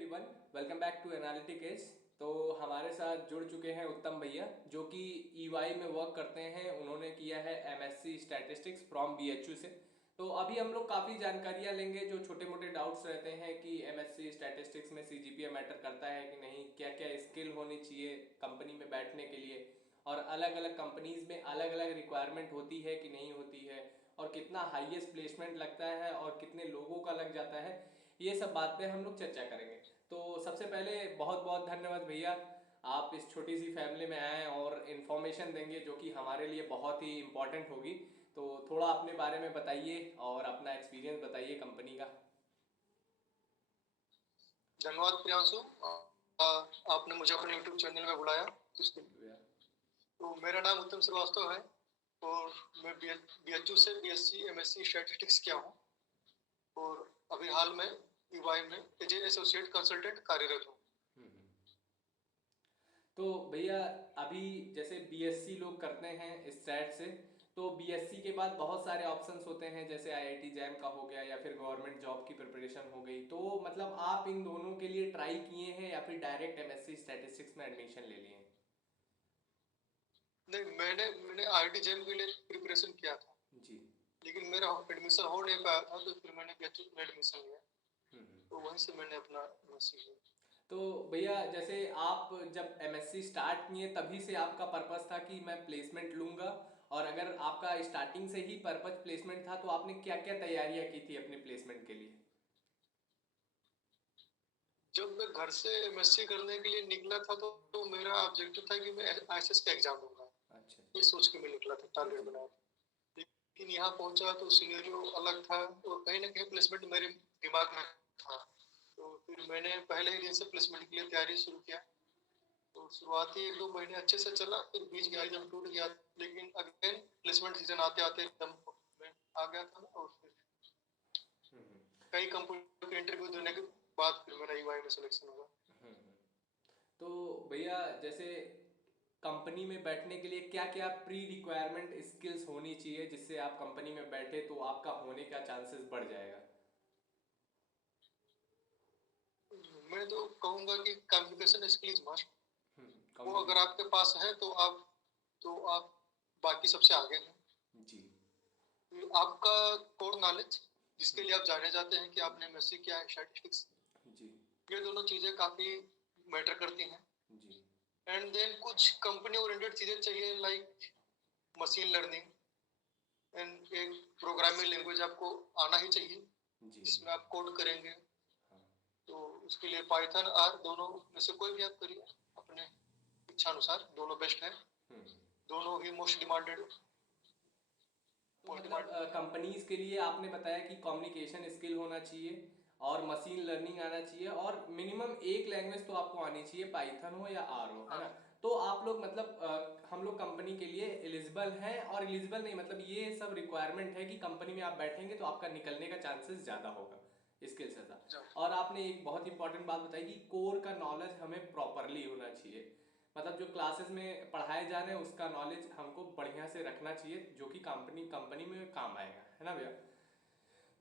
Everyone, welcome back to analytic edge. तो हमारे साथ जुड़ चुके हैं उत्तम भैया, जो कि ईवाई में वर्क करते हैं। उन्होंने किया है एमएससी स्टैटिस्टिक्स फ्रॉम बीएचयू से। तो अभी हम लोग काफ़ी जानकारियां लेंगे, जो छोटे मोटे डाउट्स रहते हैं कि एमएससी स्टैटिस्टिक्स में सीजीपीए मैटर करता है कि नहीं, क्या क्या स्किल होनी चाहिए कंपनी में बैठने के लिए, और अलग अलग कंपनीज में अलग अलग रिक्वायरमेंट होती है कि नहीं होती है, और कितना हाईएस्ट प्लेसमेंट लगता है और कितने लोगों का लग जाता है। ये सब बात पे हम लोग चर्चा करेंगे। तो सबसे पहले बहुत बहुत धन्यवाद भैया, आप इस छोटी सी फैमिली में आए और इन्फॉर्मेशन देंगे जो कि हमारे लिए बहुत ही इम्पोर्टेंट होगी। तो थोड़ा अपने बारे में बताइए और अपना एक्सपीरियंस बताइए कंपनी का। धन्यवाद प्रियांशु। आपने मुझे अपने YouTube चैनल में बुलाया। थैंक यू भैया। तो मेरा नाम उत्तम श्रीवास्तव है और मैं बीएचयू से बीएससी एमएससी स्टैटिस्टिक्स किया हूँ और अभी हाल में ईवाई में एज एसोसिएट कंसल्टेंट कार्यरत हूँ। तो भैया, अभी जैसे बीएससी लोग करते हैं स्टैट से, तो बीएससी के बाद बहुत सारे ऑप्शंस होते हैं, जैसे आईआईटी जैम का हो गया या फिर गवर्नमेंट जॉब की प्रिपरेशन हो गई। तो मतलब आप इन दोनों के लिए ट्राई किए हैं या फिर डायरेक्ट एमएससी स्टैटिस्टिक्स में एडमिशन ले लिए हैं? नहीं, मैंने आईआईटी जैम के लिए प्रिपरेशन किया था, जी। लेकिन मेरा एडमिशन हो नहीं पाया था, तो फिर मैंने बीएचयू में एडमिशन लिया। हम्म। तो वहीं से मैंने अपना एमएससी किया। तो भैया, जैसे आप जब एमएससी स्टार्ट किए तभी से आपका पर्पस था कि मैं प्लेसमेंट लूंगा, और अगर आपका स्टार्टिंग से ही पर्पस प्लेसमेंट था तो आपने क्या क्या तैयारियां की थी अपने प्लेसमेंट के लिए? जब मैं घर से एमएससी करने के लिए निकला था तो मेरा ऑब्जेक्टिव था कि मैं आईएसएस का एग्जाम दूंगा। अच्छा। ये सोच के मैं निकला था, टारगेट जी। बनाया था। लेकिन यहाँ पहुंचा तो सिनेरियो अलग था और कहीं ना कहीं प्लेसमेंट मेरे दिमाग में था। तो फिर मैंने पहले ही दिन से प्लेसमेंट के लिए तैयारी शुरू किया। तो शुरुआती 1-2 महीने अच्छे से चला, फिर बीच में एकदम टूट गया। लेकिन अगेन प्लेसमेंट सीजन आते आते एकदम मैं आ गया था ना, और फिर हम्म। कई कंपनी के इंटरव्यू देने के बाद फिर मेरा ईवाई में सिलेक्शन हुआ। हम्म। तो भैया, जैसे कंपनी में बैठने के लिए क्या क्या प्री रिक्वायरमेंट स्किल्स होनी चाहिए जिससे आप कंपनी में बैठे तो आपका होने का चांसेस बढ़ जाएगा? मैं तो कहूंगा कि कम्युनिकेशन स्किल्स मस्ट। वो अगर कम्युनिकेशन। आपके पास है तो आप बाकी सबसे आगे हैं। जी। आपका कोर नॉलेज, जिसके लिए आप जाने जाते हैं कि आपने एमएससी किया है स्टैटिस्टिक्स, जी। ये दोनों चीजें काफी मैटर करती हैं। जी। एंड देन कुछ कंपनी ओरिएंटेड चीजें चाहिए, लाइक मशीन लर्निंग एंड एक प्रोग्रामिंग लैंग्वेज आपको आना ही चाहिए, जी। जी। जिसमें आप कोड करेंगे। हाँ। तो उसके लिए पाइथन आर दोनों में से कोई भी आप करिए अपने इच्छा अनुसार, दोनों बेस्ट है। हम्म। दोनों ही तो मोस्ट मतलब डिमांड। कंपनीज के लिए आपने बताया कि कम्युनिकेशन स्किल होना चाहिए और मशीन लर्निंग आना चाहिए, और मिनिमम एक लैंग्वेज तो आपको आनी चाहिए, पाइथन हो या आर हो, है हाँ, ना? तो आप लोग मतलब हम लोग कंपनी के लिए एलिजिबल हैं, और एलिजिबल नहीं मतलब ये सब रिक्वायरमेंट है कि कंपनी में आप बैठेंगे तो आपका निकलने का चांसेस ज़्यादा होगा स्किल से ज़्यादा। और आपने एक बहुत इंपॉर्टेंट बात बताई कि कोर का नॉलेज हमें प्रॉपरली होना चाहिए, मतलब जो क्लासेस में पढ़ाए जा रहे हैं उसका नॉलेज हमको बढ़िया से रखना चाहिए, जो कि कंपनी कंपनी में काम आएगा, है ना भैया?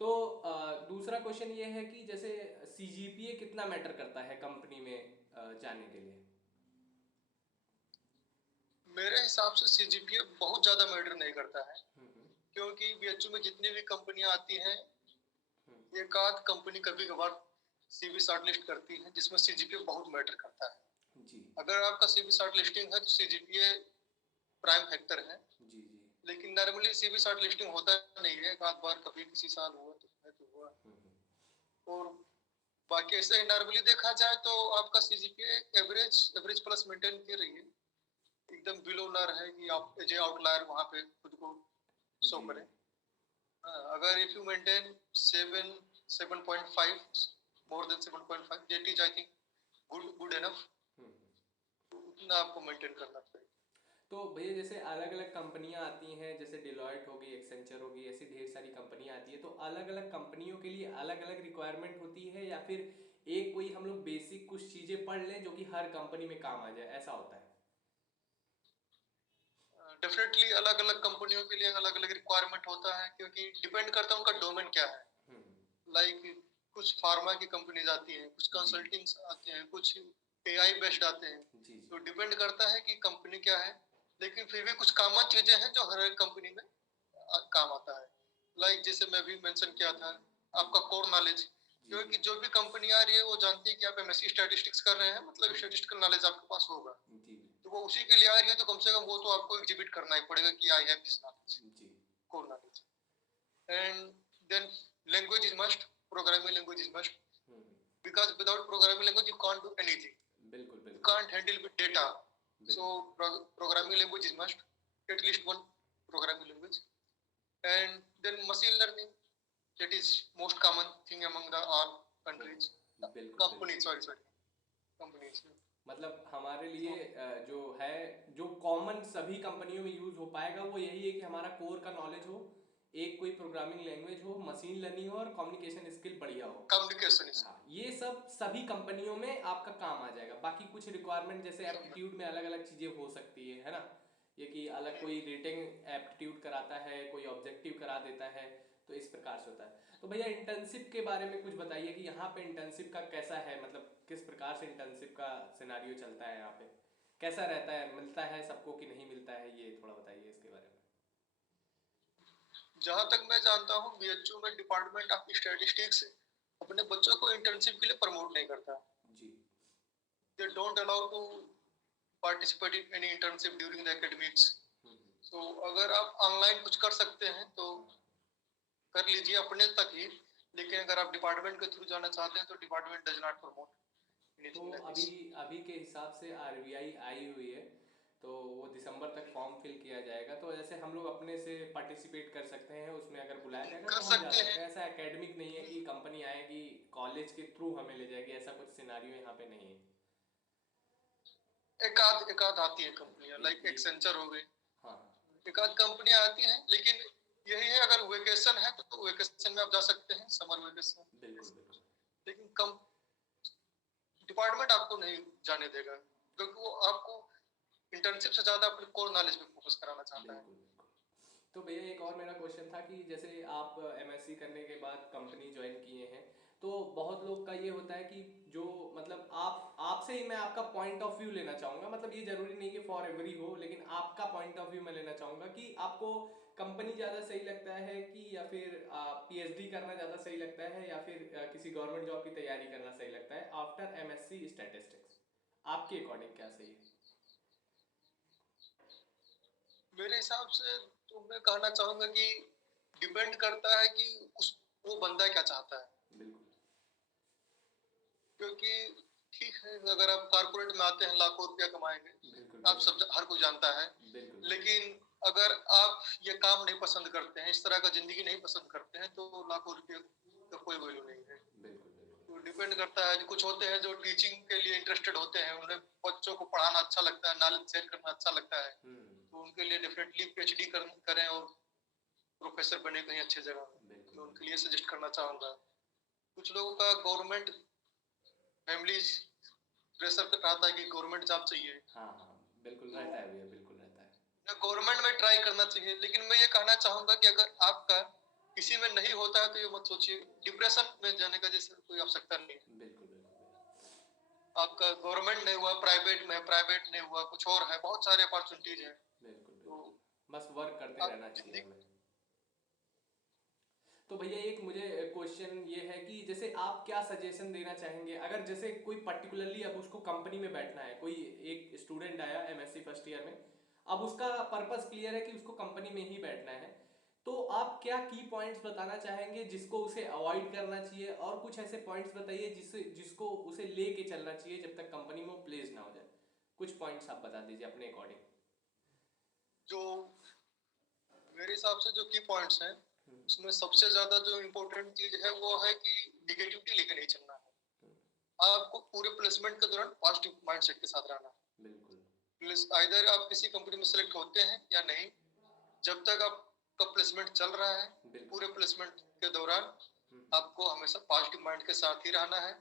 तो दूसरा क्वेश्चन ये है कि जैसे सीजीपीए कितना मैटर करता है कंपनी में जाने के लिए? मेरे हिसाब से सीजीपीए बहुत ज्यादा मैटर नहीं करता है, हम्म। क्योंकि बीएचयू में जितनी भी कंपनियां आती हैं, हम्म। एक आध कंपनी कभी कभार सीवी शॉर्टलिस्ट करती है जिसमें सीजीपीए बहुत मैटर करता है। जी। अगर आपका सीवी शॉर्टलिस्टिंग है तो सीजीपीए प्राइम फैक्टर है। जी। जी। लेकिन नॉर्मली सीवी शॉर्टलिस्टिंग होता नहीं है, एक आध बार कभी किसी साल हुआ तो हुआ। और बाकी ऐसे ही नॉर्मली देखा जाए तो आपका CGPA average average plus maintain कर रही है, एकदम बिलो ना रहे कि आप एज आउटलायर वहां पे खुद को शो जी। करें। हाँ, अगर if you maintain 7.5, more than 7.5, that is I think good enough. Hmm. उतना आपको मेंटेन करना चाहिए। तो भैया, जैसे अलग अलग कंपनियां आती हैं, जैसे डिलॉयट होगी, एक्सेंचर होगी, ऐसी ढेर सारी कंपनियां आती है, तो अलग अलग कंपनियों के लिए अलग अलग रिक्वायरमेंट होती है, या फिर एक कोई हम लोग बेसिक कुछ चीजें पढ़ लें जो कि हर कंपनी में काम आ जाए, ऐसा होता है? डेफिनेटली अलग अलग कंपनियों के लिए अलग अलग रिक्वायरमेंट होता है, क्योंकि डिपेंड करता है उनका डोमेन क्या है। हम्म। लाइक कुछ फार्मा की कंपनीज आती हैं, कुछ जी कंसल्टिंग्स आते हैं, कुछ एआई बेस्ड आते हैं। जी जी। तो डिपेंड करता है कि कंपनी क्या है, लेकिन फिर भी कुछ कॉमन चीजें हैं जो हर एक कंपनी में काम आता है। लाइक जैसे मैं भी मेंशन किया था, आपका कोर नॉलेज, जी जी क्योंकि जो भी कंपनी आ रही है वो जानती है कि आप एमएससी स्टैटिस्टिक्स कर रहे हैं, मतलब स्टैटिस्टिकल नॉलेज आपके पास होगा। जी तो वो उसी के लिए आ रही है, तो कम से कम वो तो आपको एग्जिबिट करना ही पड़ेगा कि आई हैव दिस नॉलेज, जी। Core knowledge. And then language is must, programming language is must, hmm, because without programming language you can't do anything. बिल्कुल You बिल्कुल can't handle with data. So बिल्कुल। programming language is must, at least one programming language. And then machine learning, that is most common thing among the all हो countries, बिल्कुल बिल्कुल। companies, sorry, companies. मतलब हमारे लिए So जो है, जो कॉमन सभी कंपनियों में यूज हो पाएगा वो यही है कि हमारा कोर का नॉलेज हो, एक कोई प्रोग्रामिंग लैंग्वेज हो, मशीन लर्निंग हो और कम्युनिकेशन स्किल बढ़िया हो। communication is हाँ, ये सब सभी कंपनियों में आपका काम आ जाएगा। बाकी कुछ रिक्वायरमेंट जैसे सब में। एप्टीट्यूड में अलग अलग चीज़ें हो सकती है ना, ये कि अलग कोई रेटिंग एप्टीट्यूड कराता है, कोई ऑब्जेक्टिव करा देता है, तो इस प्रकार से होता है। तो भैया इंटर्नशिप के बारे में कुछ बताइए कि यहाँ पे इंटर्नशिप का कैसा है, मतलब किस प्रकार से इंटर्नशिप का सिनारियो चलता है यहाँ पे, कैसा रहता है, मिलता है सबको कि नहीं मिलता है, ये थोड़ा बताइए इसके बारे में। जहाँ तक मैं जानता हूँ बीएचयू में डिपार्टमेंट ऑफ स्टैटिस्टिक्स अपने बच्चों को इंटर्नशिप के लिए प्रमोट नहीं करता। जी। They don't allow to participate in any internship during the academics. तो अगर आप ऑनलाइन कुछ कर सकते हैं तो कर लीजिए अपने तक ही, लेकिन अगर आप डिपार्टमेंट के थ्रू जाना चाहते हैं तो डिपार्टमेंट डज नॉट प्रमोट तो एनीथिंग लाइक अभी दिस। अभी के हिसाब से आरबीआई आई हुई है, तो वो दिसंबर तक फॉर्म फिल किया जाएगा, तो ऐसे हम लोग अपने से पार्टिसिपेट कर सकते हैं उसमें, अगर बुलाया जाएगा कर तो हम जा सकते हैं। सकते हैं। ऐसा एकेडमिक नहीं है कि कंपनी आएगी कॉलेज के थ्रू हमें ले जाएगी, ऐसा कुछ सिनारियो यहाँ पे नहीं है। एक आध आती है कंपनियां, लाइक एक एक्सेंचर हो गई, हाँ हाँ। एक आध कंपनियां आती हैं, लेकिन यही है अगर वेकेशन है तो वेकेशन में आप जा सकते हैं, समर वेकेशन। बिल्कुल बिल्कुल लेकिन कम डिपार्टमेंट आपको नहीं जाने देगा, क्योंकि वो आपको इंटर्नशिप से ज्यादा अपने कोर नॉलेज पे फोकस कराना चाहता है। बिल्कुल बिल्कुल। तो भैया एक और मेरा क्वेश्चन था कि जैसे आप एमएससी करने के बाद कंपनी ज्वाइन किए हैं, तो बहुत लोग का ये होता है कि जो मतलब आप आपसे ही मैं आपका पॉइंट ऑफ व्यू लेना चाहूँगा, मतलब ये जरूरी नहीं कि फॉर एवरी हो, लेकिन आपका पॉइंट ऑफ व्यू मैं लेना चाहूँगा कि आपको कंपनी ज़्यादा सही लगता है कि या फिर पीएचडी करना ज़्यादा सही लगता है या फिर किसी गवर्नमेंट जॉब की तैयारी करना सही लगता है आफ्टर एमएससी स्टैटिस्टिक्स, आपके अकॉर्डिंग क्या सही है? मेरे हिसाब से तो मैं कहना चाहूंगा कि डिपेंड करता है कि उस वो बंदा क्या चाहता है। बिल्कुल क्योंकि ठीक है अगर आप कारपोरेट में आते हैं लाखों रुपया कमाएंगे, बिल्कुल आप बिल्कुल सब हर कोई जानता है। बिल्कुल बिल्कुल लेकिन अगर आप ये काम नहीं पसंद करते हैं, इस तरह का जिंदगी नहीं पसंद करते हैं, तो लाखों रुपये का कोई वैल्यू नहीं है। बिल्कुल बिल्कुल। तो डिपेंड करता है, कुछ होते हैं जो टीचिंग के लिए इंटरेस्टेड होते हैं, उन्हें बच्चों को पढ़ाना अच्छा लगता है, नॉलेज शेयर करना अच्छा लगता है, तो उनके लिए डेफिनेटली पीएचडी करें और प्रोफेसर बने कहीं अच्छी जगह में। बिल्कुल मैं उनके बिल्कुल। लिए सजेस्ट करना चाहूंगा। कुछ लोगों का गवर्नमेंट फैमिली प्रेशर रहता है कि गवर्नमेंट जॉब चाहिए, हाँ हाँ बिल्कुल तो रहता है भैया, बिल्कुल रहता है। गवर्नमेंट में ट्राई करना चाहिए। लेकिन मैं ये कहना चाहूंगा कि अगर आपका किसी में नहीं होता है तो ये मत सोचिए, डिप्रेशन में जाने का जैसे कोई आवश्यकता नहीं है। बिल्कुल बिल्कुल आपका गवर्नमेंट नहीं हुआ, प्राइवेट में, प्राइवेट नहीं हुआ, कुछ और है, बहुत सारे अपॉर्चुनिटीज हैं। बिल्कुल तो बिल्कुल, बस वर्क करते आप रहना चाहिए जिंदगी हमें। तो भैया एक मुझे क्वेश्चन ये है कि जैसे आप क्या सजेशन देना चाहेंगे, अगर जैसे कोई पर्टिकुलरली अब उसको कंपनी में बैठना है, कोई एक स्टूडेंट आया एमएससी फर्स्ट ईयर में, अब उसका पर्पस क्लियर है कि उसको कंपनी में ही बैठना है, तो आप क्या की पॉइंट्स बताना चाहेंगे जिसको उसे अवॉइड करना चाहिए, और कुछ ऐसे पॉइंट्स बताइए जिसको उसे लेके चलना चाहिए जब तक कंपनी में प्लेस ना हो जाए। कुछ पॉइंट्स आप बता दीजिए अपने अकॉर्डिंग। जो मेरे हिसाब से जो की पॉइंट्स हैं, उसमें सबसे ज्यादा जो इम्पोर्टेंट चीज है वो है कि निगेटिविटी लेके नहीं चलना है। आपको पूरे प्लेसमेंट के दौरान पॉजिटिव माइंडसेट के साथ रहना बिल्कुल है। आइदर आप किसी कंपनी में सेलेक्ट होते हैं या नहीं, जब तक आपका प्लेसमेंट चल रहा है, बिल्कुल। पूरे प्लेसमेंट के दौरान आपको हमेशा पॉजिटिव माइंड के साथ ही रहना है।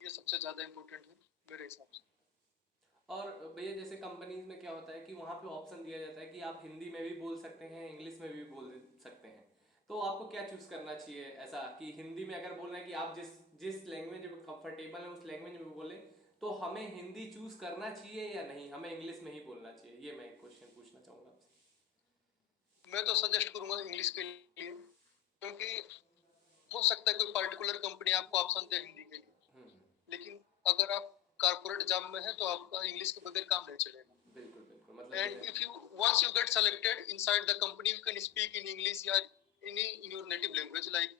ये सबसे ज्यादा इम्पोर्टेंट है मेरे हिसाब से। और भैया जैसे कंपनीज में क्या होता है कि वहाँ पे ऑप्शन दिया जाता है कि आप हिंदी में भी बोल सकते हैं, इंग्लिश में भी बोल सकते हैं, तो आपको क्या चूज करना चाहिए, ऐसा कि हिंदी में अगर बोलना है कि आप जिस जिस लैंग्वेज में कंफर्टेबल है उस लैंग्वेज में बोले, तो हमें हिंदी चूज करना चाहिए या नहीं, हमें इंग्लिश में ही बोलना चाहिए? ये मैं एक क्वेश्चन पूछना चाहूंगा आपसे। मैं तो सजेस्ट करूंगा इंग्लिश के लिए, क्योंकि हो सकता है कोई पर्टिकुलर कंपनी आपको ऑप्शन दे हिंदी के लिए, हम्म। लेकिन अगर आप कारपोरेट जॉब में हैं तो आपका इंग्लिश के बगैर काम नहीं चलेगा। बिल्कुल बिल्कुल, मतलब And if you once you get selected inside the company, you can speak in English or any in your native language. Like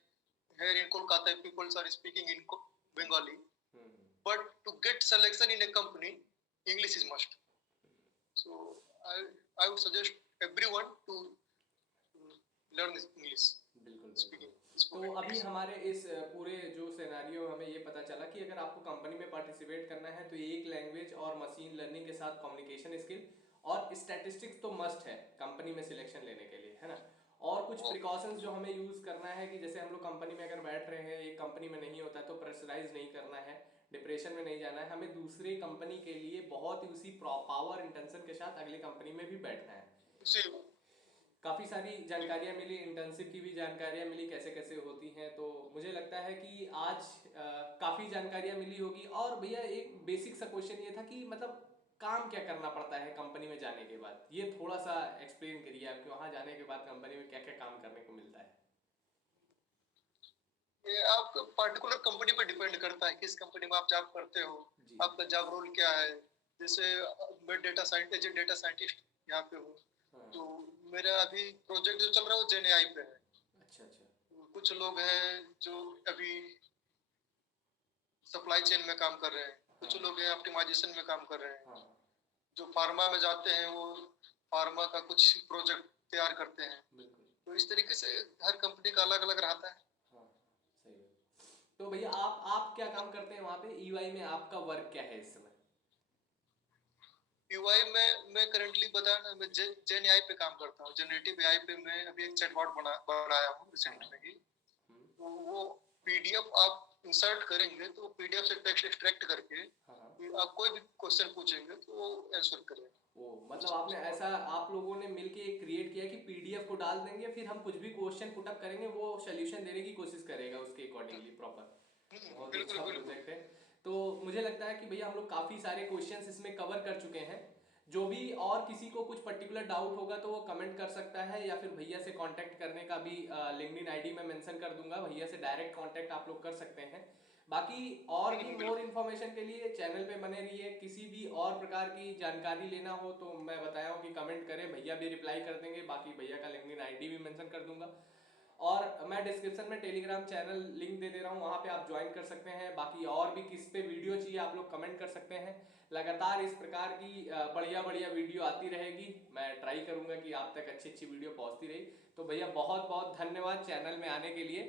here in Kolkata, people are speaking in Bengali. But to get selection in a company, English is must. So I would suggest everyone to learn English. बिल्कुल Speaking. तो अभी हमारे इस पूरे जो scenario में हमें ये पता चला कि अगर आपको कंपनी में पार्टिसिपेट करना है तो एक लैंग्वेज और मशीन लर्निंग के साथ कम्युनिकेशन स्किल और स्टैटिस्टिक्स तो मस्ट है कंपनी में सिलेक्शन लेने के लिए, है ना? और कुछ प्रिकॉशंस जो हमें यूज़ करना है कि जैसे हम लोग कंपनी में अगर बैठ रहे हैं, एक कंपनी में नहीं होता तो प्रेशराइज नहीं करना है, डिप्रेशन में नहीं जाना है, हमें दूसरी कंपनी के लिए बहुत ही उसी पावर इंटेंशन के साथ अगली कंपनी में भी बैठना है। काफ़ी सारी जानकारियाँ मिली, इंटर्नशिप की भी जानकारियाँ मिली कैसे कैसे होती हैं, तो मुझे लगता है कि आज काफ़ी जानकारियाँ मिली होगी। और भैया एक बेसिक सा क्वेश्चन ये था कि मतलब काम क्या करना पड़ता है कंपनी में जाने के बाद, ये थोड़ा सा एक्सप्लेन करिए आप कि वहाँ जाने के बाद कंपनी में क्या क्या काम करने को मिलता है। ये आपका पर्टिकुलर कंपनी पर डिपेंड करता है किस कंपनी में आप जॉब करते हो, आपका जॉब रोल क्या है। जैसे मैं डेटा साइंटिस्ट यहाँ पे हूँ, तो मेरा अभी प्रोजेक्ट जो चल रहा है वो जेएनएआई पे है। अच्छा अच्छा। कुछ लोग हैं जो अभी सप्लाई चेन में काम कर रहे हैं, कुछ लोग हैं ऑप्टिमाइजेशन में काम कर रहे हैं, जो फार्मा में जाते हैं वो फार्मा का कुछ प्रोजेक्ट तैयार करते हैं। तो इस तरीके से हर कंपनी का अलग अलग रहता है। सही है। तो भैया आप क्या काम करते हैं वहाँ पे ईवाई में, आपका वर्क क्या है इस समय? यूआई में मैं करंटली मैं जेएनएआई पे काम करता हूँ। जनरेटिव एआई पे मैं अभी एक चैटबॉट बनाया हूँ रिसेंट में ही। तो वो पीडीएफ आप इंसर्ट करेंगे तो पीडीएफ से टेक्स्ट एक्सट्रैक्ट करके आप कोई भी क्वेश्चन पूछेंगे तो वो आंसर करेगा। ओ, मतलब आपने ऐसा, आप लोगों ने मिलके एक क्रिएट किया कि पीडीएफ को डाल देंगे, फिर हम कुछ भी क्वेश्चन पुटअप करेंगे, वो सोल्यूशन देने की कोशिश करेगा उसके अकॉर्डिंगली प्रॉपर। बहुत ही अच्छा प्रोजेक्ट है। तो मुझे लगता है कि भैया हम लोग काफ़ी सारे क्वेश्चंस इसमें कवर कर चुके हैं। जो भी और किसी को कुछ पर्टिकुलर डाउट होगा तो वो कमेंट कर सकता है, या फिर भैया से कांटेक्ट करने का भी लिंक्डइन आईडी में मेंशन कर दूंगा, भैया से डायरेक्ट कांटेक्ट आप लोग कर सकते हैं। बाकी और भी मोर इन्फॉर्मेशन के लिए चैनल पे बने रहिए। किसी भी और प्रकार की जानकारी लेना हो तो मैं बताया हूँ कि कमेंट करें, भैया भी रिप्लाई कर देंगे। बाकी भैया का लिंक्डइन आईडी भी मेंशन कर दूंगा, और मैं डिस्क्रिप्शन में टेलीग्राम चैनल लिंक दे दे रहा हूँ, वहाँ पे आप ज्वाइन कर सकते हैं। बाकी और भी किस पे वीडियो चाहिए आप लोग कमेंट कर सकते हैं। लगातार इस प्रकार की बढ़िया बढ़िया वीडियो आती रहेगी, मैं ट्राई करूँगा कि आप तक अच्छी अच्छी वीडियो पहुँचती रही। तो भैया बहुत बहुत धन्यवाद चैनल में आने के लिए।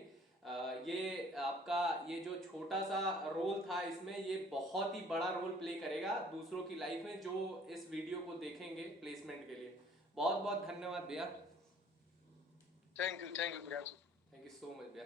ये आपका ये जो छोटा सा रोल था इसमें, ये बहुत ही बड़ा रोल प्ले करेगा दूसरों की लाइफ में जो इस वीडियो को देखेंगे प्लेसमेंट के लिए। बहुत बहुत धन्यवाद भैया। Thank you Priyanshu. Thank you so much भैया।